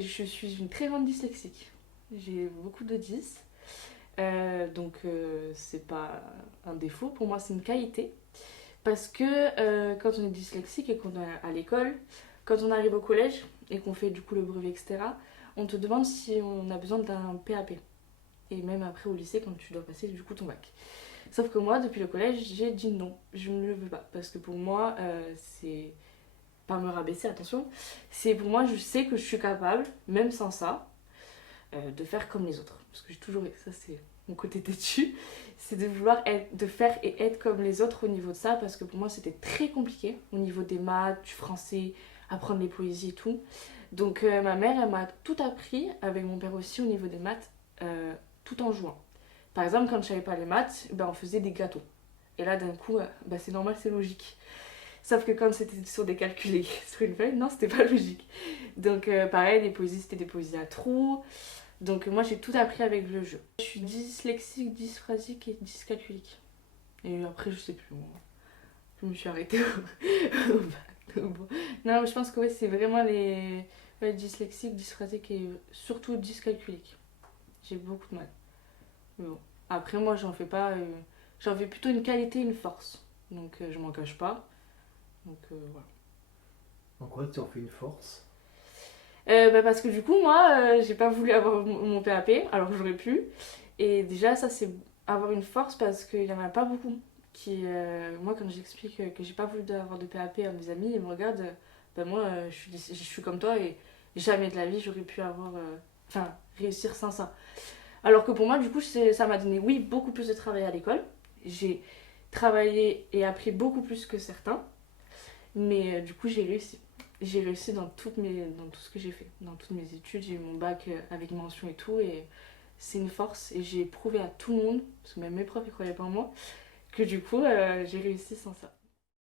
Je suis une très grande dyslexique. J'ai beaucoup de dys. C'est pas un défaut, pour moi c'est une qualité. Parce que quand on est dyslexique et qu'on est à l'école, quand on arrive au collège et qu'on fait du coup le brevet, etc., on te demande si on a besoin d'un PAP. Et même après au lycée quand tu dois passer du coup ton bac. Sauf que moi, depuis le collège, j'ai dit non, je ne le veux pas. Parce que pour moi, c'est pas me rabaisser, attention, c'est pour moi, je sais que je suis capable, même sans ça, de faire comme les autres. Parce que j'ai toujours, ça c'est mon côté têtu, c'est de vouloir de faire et être comme les autres au niveau de ça, parce que pour moi c'était très compliqué, au niveau des maths, du français, apprendre les poésies et tout. Donc ma mère, elle m'a tout appris, avec mon père aussi, au niveau des maths, tout en jouant. Par exemple, quand je savais pas les maths, ben, on faisait des gâteaux. Et là, d'un coup, ben, c'est normal, c'est logique. Sauf que quand c'était sur des calculs sur une feuille, non, c'était pas logique. Donc pareil, les poésies, c'était des poésies à trous. Donc moi, j'ai tout appris avec le jeu. Je suis dyslexique, dysphrasique et dyscalculique. Et après, je sais plus. Moi. Je me suis arrêtée au bac. Bon. Non, je pense que ouais, c'est vraiment les dyslexiques, dysphrasiques et surtout dyscalculique. J'ai beaucoup de mal. Mais bon. Après, moi, j'en fais pas. J'en fais plutôt une qualité, une force. Donc je m'en cache pas. Donc voilà. En quoi tu en fais une force? Parce que du coup, moi, j'ai pas voulu avoir mon PAP, alors que j'aurais pu. Et déjà, ça, c'est avoir une force parce qu'il y en a pas beaucoup. Moi, quand j'explique que j'ai pas voulu avoir de PAP à mes amis, ils me regardent. Moi, je suis comme toi et jamais de la vie j'aurais pu avoir. Enfin, réussir sans ça. Alors que pour moi, du coup, ça m'a donné, oui, beaucoup plus de travail à l'école. J'ai travaillé et appris beaucoup plus que certains. Mais du coup, j'ai réussi. J'ai réussi dans dans tout ce que j'ai fait. Dans toutes mes études, j'ai eu mon bac avec mention et tout. Et c'est une force. Et j'ai prouvé à tout le monde, parce que même mes profs ne croyaient pas en moi, que du coup, j'ai réussi sans ça.